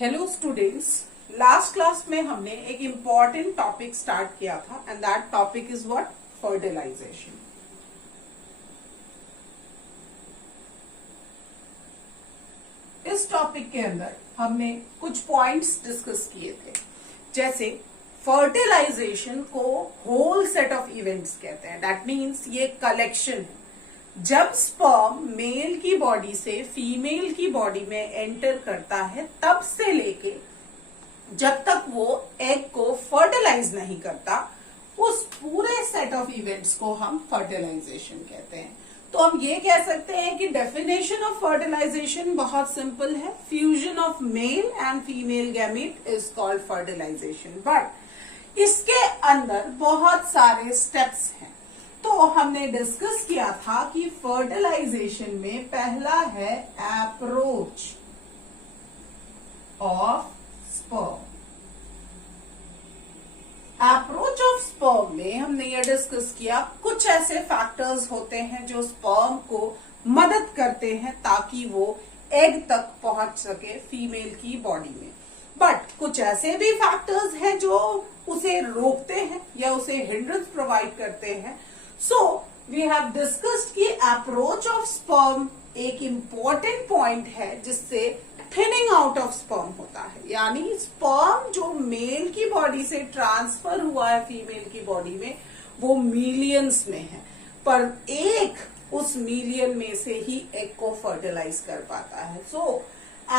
Hello students, last class में हमने एक इम्पॉर्टेंट टॉपिक स्टार्ट किया था and that topic is what? Fertilization. इस टॉपिक के अंदर हमने कुछ पॉइंट्स डिस्कस किए थे, जैसे फर्टिलाइजेशन को होल सेट ऑफ इवेंट्स कहते हैं। दैट मीन्स ये कलेक्शन है। जब स्पर्म मेल की बॉडी से फीमेल की बॉडी में एंटर करता है, तब से लेके जब तक वो एग को फर्टिलाइज नहीं करता, उस पूरे सेट ऑफ इवेंट्स को हम फर्टिलाइजेशन कहते हैं। तो हम ये कह सकते हैं कि डेफिनेशन ऑफ फर्टिलाइजेशन बहुत सिंपल है। Fusion of male and female gamete is called fertilization. But इसके अंदर बहुत सारे स्टेप्स हैं। तो हमने डिस्कस किया था कि फर्टिलाइजेशन में पहला है approach of sperm. Approach of sperm में हमने यह डिस्कस किया कुछ ऐसे फैक्टर्स होते हैं जो स्पर्म को मदद करते हैं ताकि वो एग तक पहुंच सके फीमेल की बॉडी में। बट कुछ ऐसे भी फैक्टर्स हैं जो उसे रोकते हैं या उसे हिंड्रेंस प्रोवाइड करते हैं। सो वी हैव डिस्कस्ड कि अप्रोच ऑफ स्पर्म एक इंपॉर्टेंट पॉइंट है जिससे थिनिंग आउट ऑफ स्पर्म होता है, यानी स्पर्म जो मेल की बॉडी से ट्रांसफर हुआ है फीमेल की बॉडी में, वो मिलियंस में है, पर एक उस मिलियन में से ही एग को फर्टिलाइज कर पाता है। सो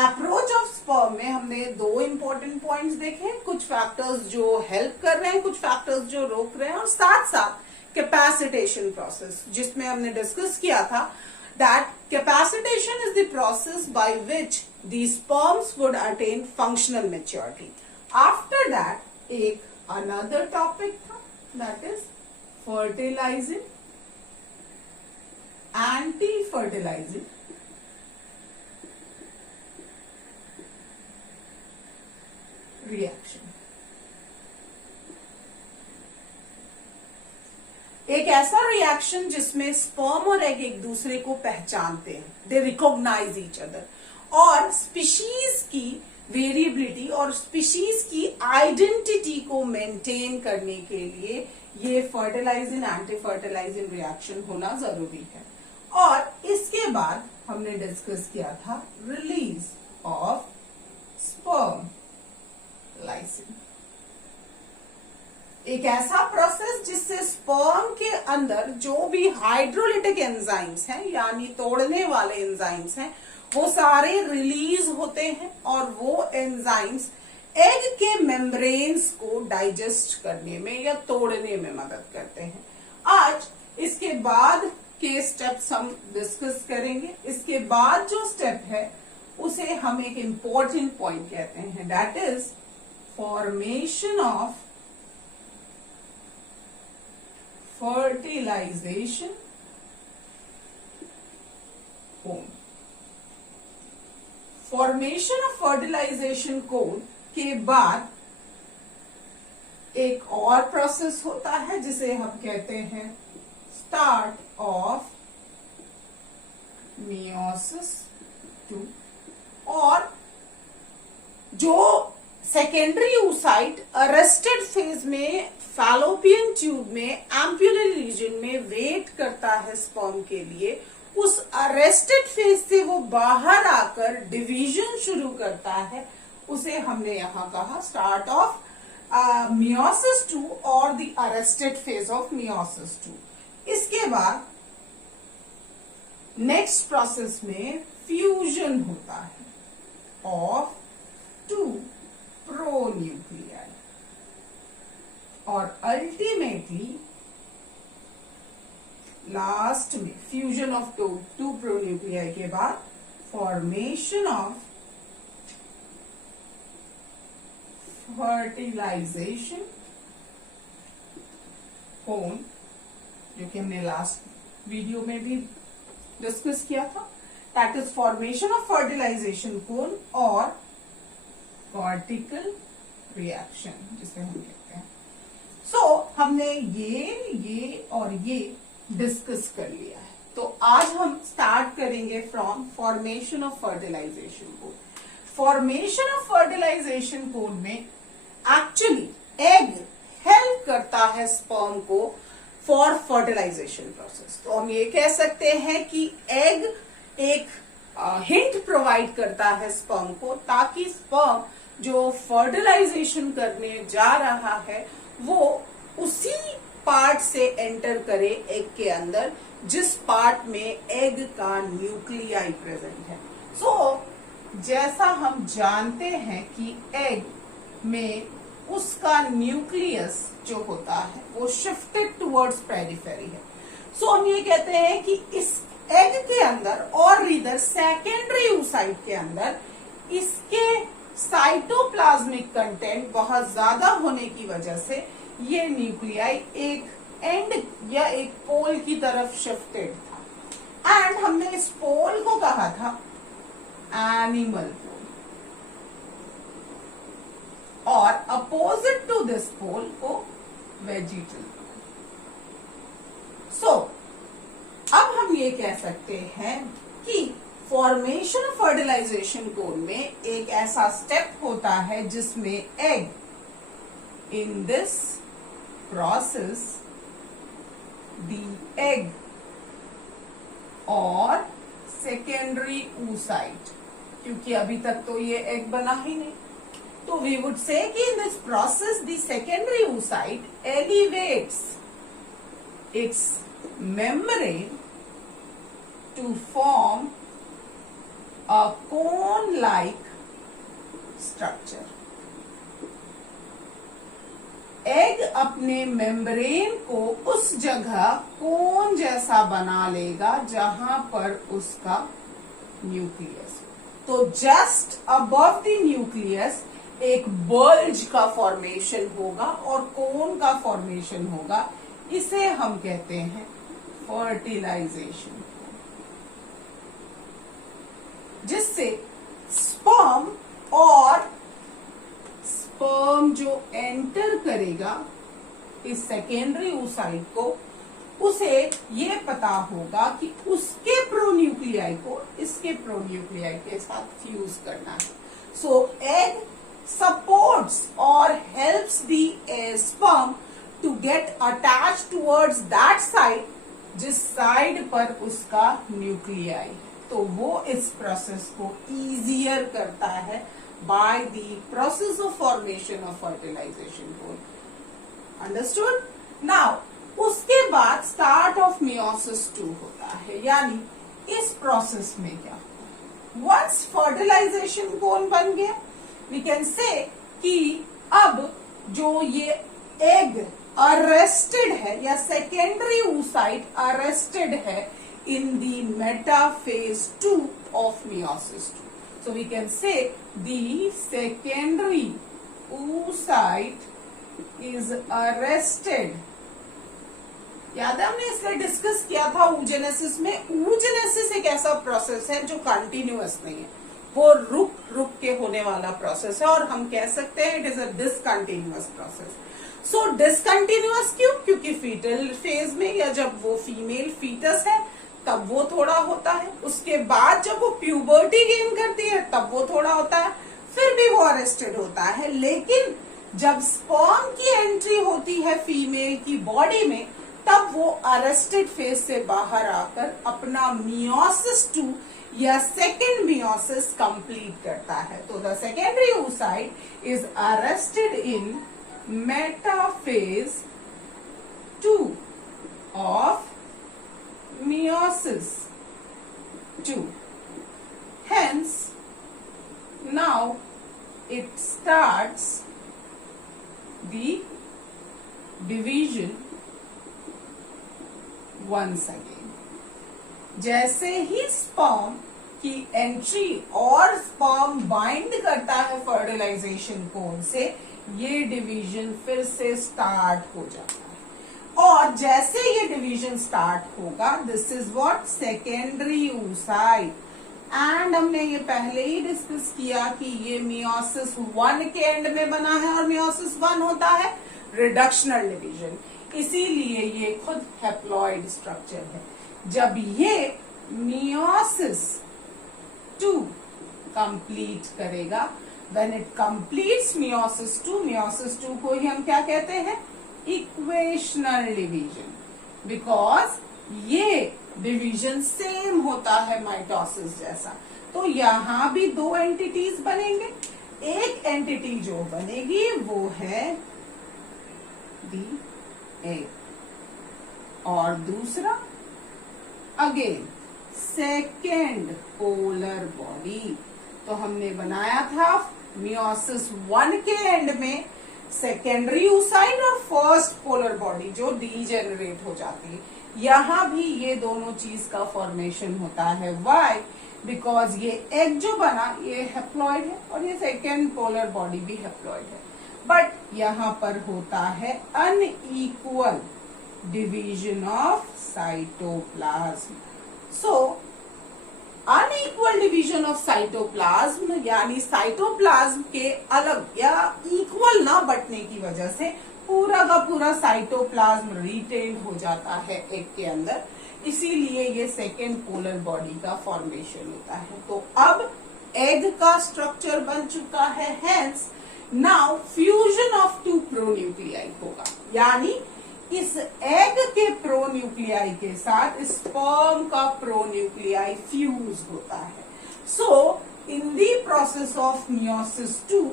अप्रोच ऑफ स्पर्म में हमने दो इंपॉर्टेंट पॉइंट्स देखे, कुछ फैक्टर्स जो हेल्प कर रहे हैं, कुछ फैक्टर्स जो रोक रहे हैं, और साथ साथ कैपेसिटेशन प्रोसेस, जिसमें हमने डिस्कस किया था that capacitation is the process by which the sperms would attain functional maturity. After that एक another topic था, that is fertilizing, anti-fertilizing reaction। एक ऐसा रिएक्शन जिसमें स्पर्म और एग एक दूसरे को पहचानते हैं, दे रिकॉग्नाइज ईच अदर, और स्पीशीज की वेरिएबिलिटी और स्पीशीज की आइडेंटिटी को मेंटेन करने के लिए ये फर्टिलाइजिंग एंटी फर्टिलाइजिंग रिएक्शन होना जरूरी है। और इसके बाद हमने डिस्कस किया था रिलीज ऑफ स्पर्म लाइसिन, एक ऐसा प्रोसेस जिससे स्पर्म के अंदर जो भी हाइड्रोलिटिक एंजाइम्स हैं, यानी तोड़ने वाले एंजाइम्स हैं, वो सारे रिलीज होते हैं और वो एंजाइम्स एग के मेम्ब्रेन्स को डाइजेस्ट करने में या तोड़ने में मदद करते हैं। आज इसके बाद के स्टेप्स हम डिस्कस करेंगे। इसके बाद जो स्टेप है उसे हम एक इंपॉर्टेंट पॉइंट कहते हैं, that is formation of fertilization cone. Formation of fertilization cone के बाद एक और प्रोसेस होता है जिसे हम कहते हैं स्टार्ट ऑफ मियोसिस 2, और जो सेकेंडरी oocyte अरेस्टेड फेज में फैलोपियन ट्यूब में एम्पुलर रीजन में वेट करता है स्पर्म के लिए, उस अरेस्टेड फेज से वो बाहर आकर डिवीजन शुरू करता है, उसे हमने यहां कहा स्टार्ट ऑफ मियोसिस 2 और the arrested phase of meiosis 2। इसके बाद नेक्स्ट प्रोसेस में फ्यूजन होता है ऑफ 2 प्रोन्यूक्लियाई, और अल्टीमेटली लास्ट में फ्यूजन ऑफ टू प्रोन्यूक्लियाई के बाद फॉर्मेशन ऑफ फर्टिलाइजेशन कोन, जो कि हमने लास्ट वीडियो में भी डिस्कस किया था, that is formation of fertilization cone और कॉर्टिकल रिएक्शन जिसे हम कहते हैं। सो हमने ये और ये डिस्कस कर लिया है। तो आज हम स्टार्ट करेंगे from formation of fertilization cone. Formation of fertilization cone में एक्चुअली एग हेल्प करता है स्पर्म को फॉर फर्टिलाइजेशन प्रोसेस। तो हम ये कह सकते हैं कि एग एक हिंट प्रोवाइड करता है स्पर्म को, ताकि स्पर्म जो फर्टिलाइजेशन करने जा रहा है वो उसी पार्ट से एंटर करे एग के अंदर जिस पार्ट में एग का न्यूक्लियाई प्रेजेंट है। सो जैसा हम जानते हैं कि एग में उसका न्यूक्लियस जो होता है वो शिफ्टेड टुवर्ड्स पेरिफेरी है। सो हम ये कहते हैं कि इस एग के अंदर और इधर सेकेंडरी oocyte के अंदर इसके साइटोप्लाज्मिक कंटेंट बहुत ज्यादा होने की वजह से ये न्यूक्लियाई एक एंड या एक पोल की तरफ शिफ्टेड था, एंड हमने इस पोल को कहा था एनिमल पोल, और अपोजिट टू दिस पोल को वेजिटल पोल। सो अब हम ये कह सकते हैं कि फॉर्मेशन ऑफ फर्टिलाइजेशन कोन में एक ऐसा स्टेप होता है जिसमें egg in this process the egg और सेकेंडरी oocyte, क्योंकि अभी तक तो ये एग बना ही नहीं, तो वी वुड से कि in this process the secondary oocyte elevates its membrane to form a cone-like structure. Egg अपने मेम्ब्रेन को उस जगह कोन जैसा बना लेगा जहां पर उसका न्यूक्लियस। तो जस्ट अबव द न्यूक्लियस एक बल्ज का फॉर्मेशन होगा और कोन का फॉर्मेशन होगा, इसे हम कहते हैं फर्टिलाइजेशन, जिससे स्पर्म जो एंटर करेगा इस सेकेंडरी oocyte को, उसे ये पता होगा कि उसके प्रोन्यूक्लियाई को इसके प्रोन्यूक्लियाई के साथ फ्यूज करना है। सो एग सपोर्ट्स और helps the sperm to get attach towards that side जिस साइड पर उसका न्यूक्लियाई, तो वो इस प्रोसेस को इजियर करता है by the process of formation of fertilization cone. Understood? Now उसके बाद स्टार्ट ऑफ मियोसिस 2 होता है, यानी इस प्रोसेस में क्या होता है, वंस फर्टिलाइजेशन कोन बन गया, वी कैन से कि अब जो ये एग अरेस्टेड है या सेकेंडरी oocyte अरेस्टेड है in the metaphase 2 of meiosis 2. So we can say the secondary oocyte is arrested. याद है हमने इसलिए डिस्कस किया था oogenesis में। oogenesis एक ऐसा प्रोसेस है जो कंटिन्यूअस नहीं है, वो रुक रुक के होने वाला प्रोसेस है, और हम कह सकते हैं it is a discontinuous process. So discontinuous क्यों? क्योंकि फीटल फेज में या जब वो फीमेल फीटस है तब वो थोड़ा होता है, उसके बाद जब वो प्यूबर्टी गेन करती है तब वो थोड़ा होता है, फिर भी वो अरेस्टेड होता है। लेकिन जब स्पर्म की एंट्री होती है फीमेल की बॉडी में, तब वो अरेस्टेड फेज से बाहर आकर अपना मियोसिस 2 या सेकेंड मियोसिस कंप्लीट करता है। तो the secondary oocyte is arrested in metaphase 2 of meiosis 2. Hence, now it starts the division once again. जैसे ही स्पर्म की एंट्री और स्पर्म बाइंड करता है फर्टिलाइजेशन कोन से, ये डिवीजन फिर से स्टार्ट हो जाता है। और जैसे ये डिवीजन स्टार्ट होगा, this is what secondary oocyte, and हमने ये पहले ही डिस्कस किया कि ये मियोसिस 1 के एंड में बना है, और मियोसिस 1 होता है रिडक्शनल डिवीजन, इसीलिए ये खुद हैप्लॉइड स्ट्रक्चर है। जब ये मियोसिस 2 कंप्लीट करेगा। When it completes meiosis 2 को ही हम क्या कहते हैं? इक्वेशनल डिवीजन, बिकॉज ये डिवीजन सेम होता है माइटोसिस जैसा। तो यहां भी दो एंटिटीज बनेंगे। एक एंटिटी जो बनेगी वो है दी एग, और दूसरा अगेन सेकेंड पोलर बॉडी। तो हमने बनाया था मियोसिस 1 के एंड में सेकेंडरी oocyte और फर्स्ट पोलर बॉडी जो डीजेनरेट हो जाती है। यहां भी ये दोनों चीज का फॉर्मेशन होता है। वाई? बिकॉज ये एग जो बना ये हेप्लॉइड है और ये सेकेंड पोलर बॉडी भी हेप्लॉइड है, बट यहां पर होता है unequal division of cytoplasm. So unequal division of cytoplasm यानी साइटोप्लाज्म के अलग या इक्वल ना बंटने की वजह से पूरा का पूरा साइटोप्लाज्म रिटेन हो जाता है एग के अंदर, इसीलिए ये सेकेंड पोलर बॉडी का फॉर्मेशन होता है। तो अब एग का स्ट्रक्चर बन चुका है, hence now fusion of two pronuclei होगा, यानी इस एग के प्रोन्यूक्लियाई के साथ स्पर्म का प्रोन्यूक्लियाई फ्यूज होता है। सो इन दी प्रोसेस ऑफ मियोसिस 2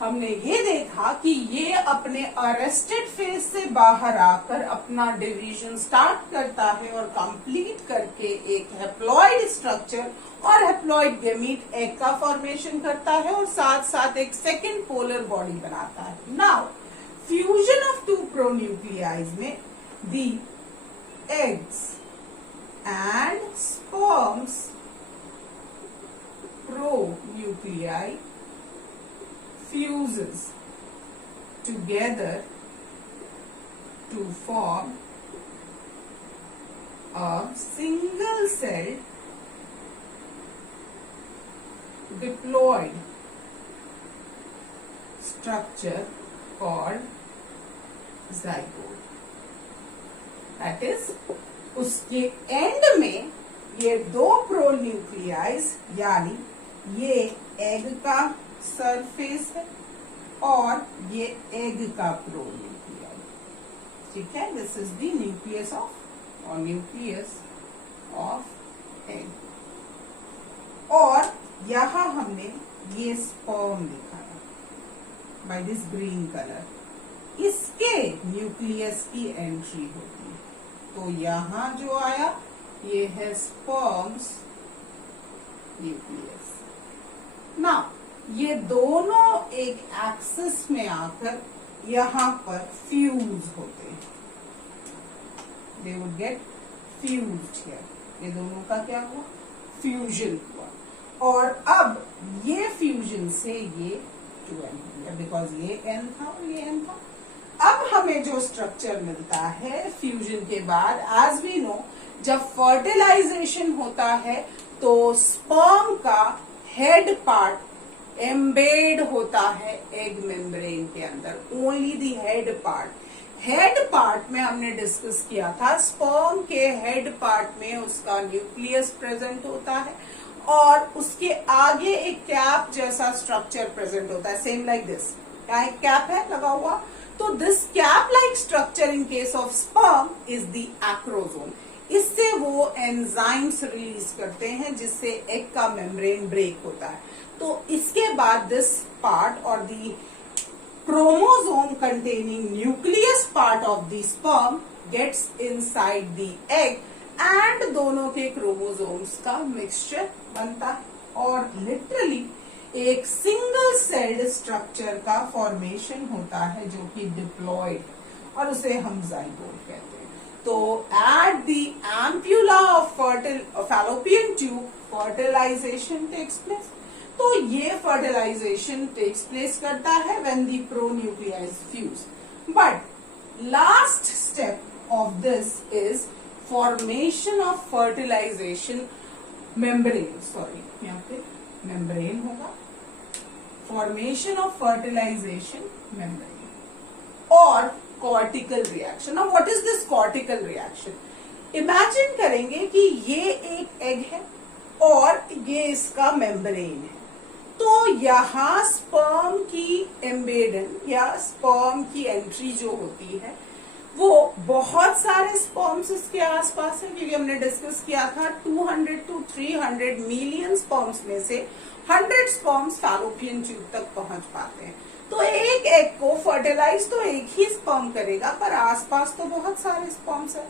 हमने ये देखा कि ये अपने अरेस्टेड फेज से बाहर आकर अपना डिवीजन स्टार्ट करता है और कंप्लीट करके एक हेप्लॉइड स्ट्रक्चर और हेप्लॉइड गैमीट एग का फॉर्मेशन करता है और साथ साथ एक सेकेंड पोलर बॉडी बनाता है। Now fusion of two pronuclei में the eggs and sperms pronuclei fuses together to form a single celled diploid structure called zygote. That is, उसके एंड में ये दो प्रोन्यूक्लियाइज यानी ये एग का सरफेस है और ये एग का प्रोन्यूक्लियाई, ठीक है। This is the nucleus of और न्यूक्लियस ऑफ एग। और यहां हमने ये स्पर्म दिखाया बाय दिस ग्रीन कलर, इसके न्यूक्लियस की एंट्री होती है। तो यहां जो आया ये है स्पर्म्स न्यूक्लियस। नाउ ये दोनों एक एक्सिस में आकर यहां पर फ्यूज होते हैं, they would get fused here. ये दोनों का क्या हुआ? फ्यूजन हुआ। और अब ये फ्यूजन से ये 2n हो गया, बिकॉज ये n था और ये n था। अब हमें जो स्ट्रक्चर मिलता है फ्यूजन के बाद, एज वी नो, जब फर्टिलाइजेशन होता है तो स्पर्म का हेड पार्ट एम्बेड होता है एग मेम्ब्रेन के अंदर, only the head part. Head part में हमने डिस्कस किया था स्पर्म के हेड पार्ट में उसका न्यूक्लियस प्रेजेंट होता है और उसके आगे एक कैप जैसा स्ट्रक्चर प्रेजेंट होता है, सेम लाइक दिस। यहाँ एक कैप है लगा हुआ, तो this cap like structure in case of sperm is the acrosome. इससे वो एंजाइम्स रिलीज करते हैं जिससे एग का मेम्ब्रेन ब्रेक होता है। तो इसके बाद दिस पार्ट और the chromosome containing nucleus part of the sperm gets inside the egg and दोनों के क्रोमोसोम्स का मिक्सचर बनता है और लिटरली एक सिंगल सेल्ड स्ट्रक्चर का फॉर्मेशन होता है जो कि डिप्लॉयड और उसे हम जाइगोट कहते हैं। तो at the ampulla of fallopian tube fertilization takes place. तो ये फर्टिलाइजेशन टेक्स प्लेस करता है when the pronuclei is fuse. But last step of this is formation of fertilization membrane, sorry यहाँ पे मेम्ब्रेन होगा, फॉर्मेशन ऑफ फर्टिलाइजेशन मेम्ब्रेन और cortical reaction. Now what is this cortical reaction? Imagine करेंगे कि ये एक एग है और ये इसका मेम्ब्रेन है। तो यहाँ स्पर्म की एम्बेडन या स्पर्म की एंट्री जो होती है वो बहुत सारे स्पर्म्स इसके आसपास है, क्योंकि हमने डिस्कस किया था 200 to 300 मिलियन स्पर्म्स में से 100 स्पर्म्स फैलोपियन ट्यूब तक पहुंच पाते हैं। तो एक एग को फर्टिलाइज तो एक ही स्पर्म करेगा, पर आसपास तो बहुत सारे स्पर्म्स है।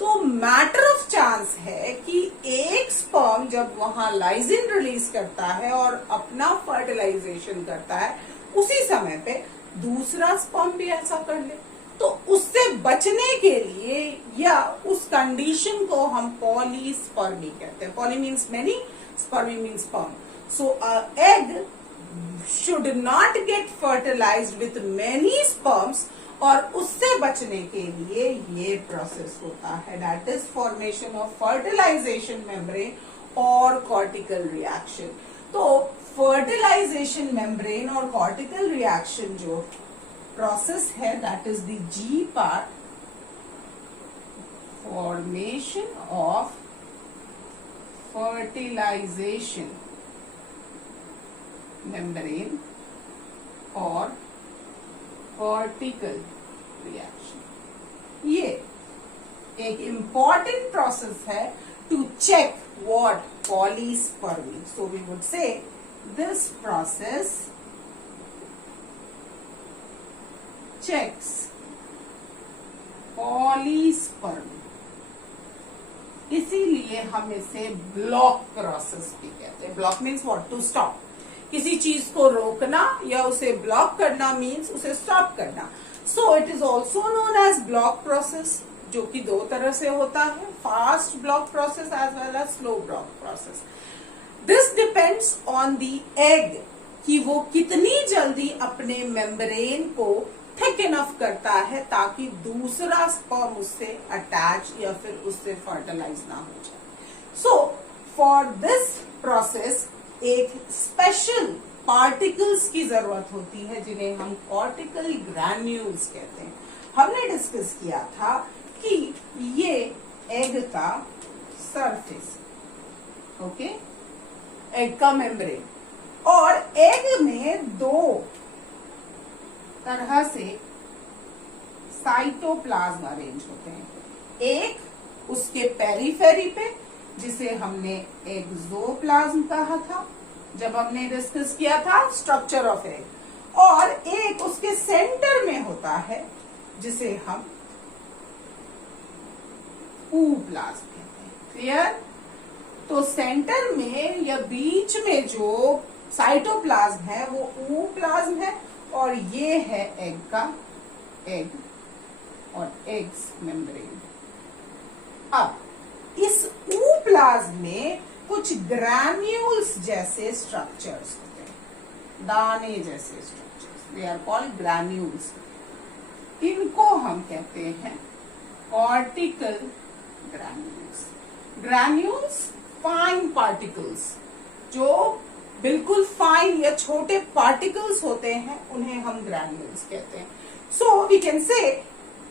तो मैटर ऑफ चांस है कि एक स्पर्म जब वहां लाइजिन रिलीज करता है और अपना फर्टिलाइजेशन करता है, उसी समय पे दूसरा स्पर्म भी ऐसा कर ले। तो उससे बचने के लिए या उस कंडीशन को हम पॉलीस्पर्मी कहते हैं। Poly means many, spermy means sperm. So egg should not get fertilized with many sperms, और उससे बचने के लिए ये प्रोसेस होता है, that is formation of fertilization membrane और कॉर्टिकल रिएक्शन। तो फर्टिलाइजेशन मेम्ब्रेन और कॉर्टिकल रिएक्शन जो प्रोसेस है, that is the G part, formation of fertilization membrane और कॉर्टिकल रिएक्शन, ये एक इंपॉर्टेंट प्रोसेस है to check what polyspermy. So we would say this process checks polyspermy, इसीलिए हम इसे ब्लॉक प्रोसेस भी कहते हैं। Block means what, to stop. किसी चीज को रोकना या उसे ब्लॉक करना मीन्स उसे स्टॉप करना। So it is also known as block process, जो कि दो तरह से होता है, fast block process as well as slow block process. This depends on the egg कि वो कितनी जल्दी अपने मेम्ब्रेन को थिक इनफ करता है ताकि दूसरा स्पर्म उससे अटैच या फिर उससे फर्टिलाइज ना हो जाए। सो फॉर दिस प्रोसेस एक स्पेशल पार्टिकल्स की जरूरत होती है, जिन्हें हम कॉर्टिकल ग्रैन्यूल्स कहते हैं। हमने डिस्कस किया था कि ये एग का सरफेस, ओके, एग का मेम्ब्रेन, और एग में दो तरह से साइटोप्लाज्म अरेंज होते हैं। एक उसके पेरीफेरी पे, जिसे हमने एक्सोप्लाज्म कहा था जब हमने डिस्कस किया था स्ट्रक्चर ऑफ एग, और एक उसके सेंटर में होता है जिसे हम ooप्लाज्म कहते हैं। क्लियर? तो सेंटर में या बीच में जो साइटोप्लाज्म है वो ooप्लाज्म है, और ये है एग का एग और एग्स मेम्ब्रेन। अब इस ooप्लाज्म में कुछ ग्रैन्यूल्स जैसे स्ट्रक्चर्स होते हैं, दाने जैसे structures, they are called granules. इनको हम कहते हैं cortical granules. Granules fine particles, जो बिल्कुल फाइन या छोटे पार्टिकल्स होते हैं, उन्हें हम ग्रैन्यूल्स कहते हैं। सो वी कैन से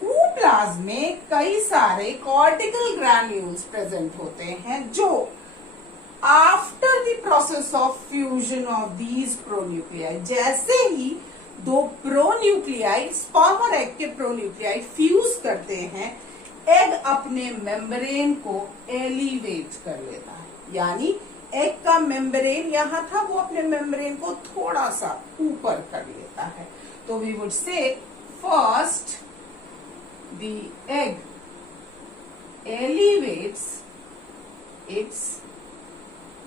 ooप्लाज्म में कई सारे कॉर्टिकल ग्रैन्यूल्स प्रेजेंट होते हैं, जो after the process of fusion of these pronuclei, जैसे ही दो प्रोन्यूक्लियाई, स्पर्म और एग के प्रोन्यूक्लियाई फ्यूज करते हैं, एग अपने मेम्ब्रेन को एलिवेट कर लेता है। यानी एग का मेम्ब्रेन यहां था, वो अपने मेम्ब्रेन को थोड़ा सा ऊपर कर लेता है। तो we would say first the egg elevates its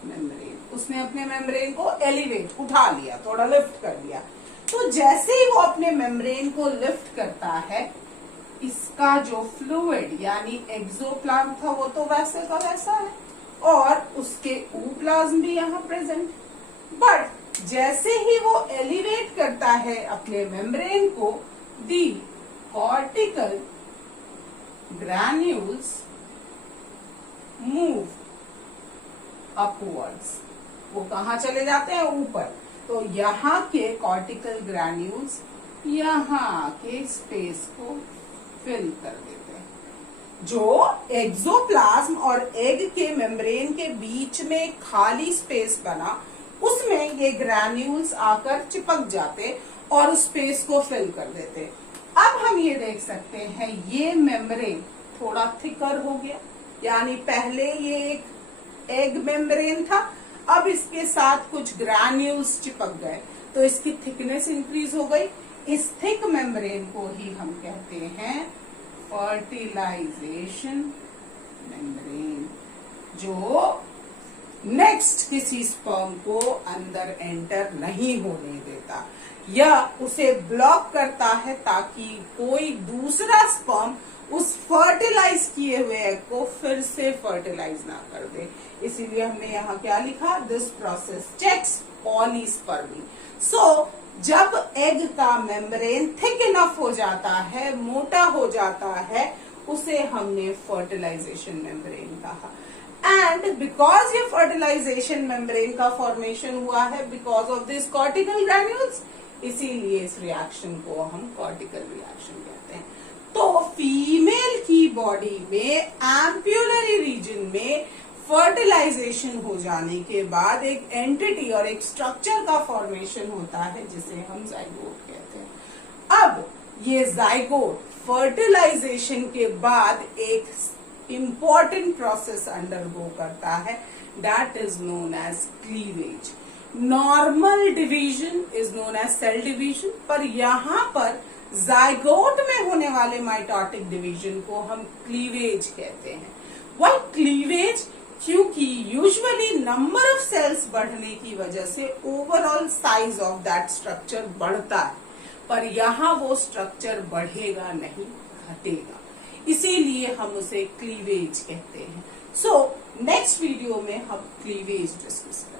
membrane, उसने अपने मेम्ब्रेन को एलिवेट, उठा लिया, थोड़ा लिफ्ट कर लिया। तो जैसे ही वो अपने मेम्ब्रेन को लिफ्ट करता है, इसका जो फ्लूइड यानी एक्सोप्लाज्म था वो तो वैसे का वैसा है, और उसके ooप्लाज्म भी यहाँ प्रेजेंट। बट जैसे ही वो एलिवेट करता है अपने मेम्ब्रेन को, दी कॉर्टिकल ग्रैन्यूल्स मूव अपवर्ड्स, वो कहाँ चले जाते हैं? ऊपर। तो यहाँ के कॉर्टिकल ग्रैन्यूल्स यहाँ के स्पेस को फिल कर देते हैं। जो एक्सोप्लाज्म और एग के मेम्ब्रेन के बीच में खाली स्पेस बना, उसमें ये ग्रैन्यूल्स आकर चिपक जाते और उस स्पेस को फिल कर देते। अब हम ये देख सकते हैं ये मेम्ब्रेन थोड़ा थिकर हो गया, यानी पहले ये एक एग मेम्ब्रेन था, अब इसके साथ कुछ ग्रैन्यूल्स चिपक गए तो इसकी थिकनेस इंक्रीज हो गई। इस थिक मेम्ब्रेन को ही हम कहते हैं फर्टिलाइजेशन मेम्ब्रेन, जो नेक्स्ट किसी स्पर्म को अंदर एंटर नहीं होने देता या उसे ब्लॉक करता है ताकि कोई दूसरा स्पर्म उस फर्टिलाइज किए हुए एग को फिर से फर्टिलाइज ना कर दे। इसीलिए हमने यहाँ क्या लिखा, दिस प्रोसेस चेक्स पॉलीस्पर्मी। सो जब एग का मेम्ब्रेन थिक इनफ हो जाता है, मोटा हो जाता है, उसे हमने फर्टिलाइजेशन मेम्ब्रेन कहा। एंड बिकॉज ये फर्टिलाइजेशन मेम्ब्रेन का फॉर्मेशन हुआ है because of this cortical granules, इसीलिए इस रिएक्शन को हम कॉर्टिकल रिएक्शन कहते हैं। तो फीमेल की बॉडी में एम्प्यूलरी रीजन में फर्टिलाइजेशन हो जाने के बाद एक एंटिटी और एक स्ट्रक्चर का फॉर्मेशन होता है जिसे हम जाइगोट कहते हैं। अब ये जाइगोट फर्टिलाइजेशन के बाद एक इंपॉर्टेंट प्रोसेस अंडरगो करता है, that is known as cleavage. Normal division is known as cell division, पर यहाँ पर जाइगोट में होने वाले माइटोटिक डिवीजन को हम क्लीवेज कहते हैं। Why cleavage? क्योंकि यूजुअली नंबर ऑफ सेल्स बढ़ने की वजह से overall size of that structure बढ़ता है, पर यहाँ वो स्ट्रक्चर बढ़ेगा नहीं, घटेगा, इसीलिए हम उसे क्लीवेज कहते हैं। सो नेक्स्ट वीडियो में हम क्लीवेज डिस्कस करेंगे।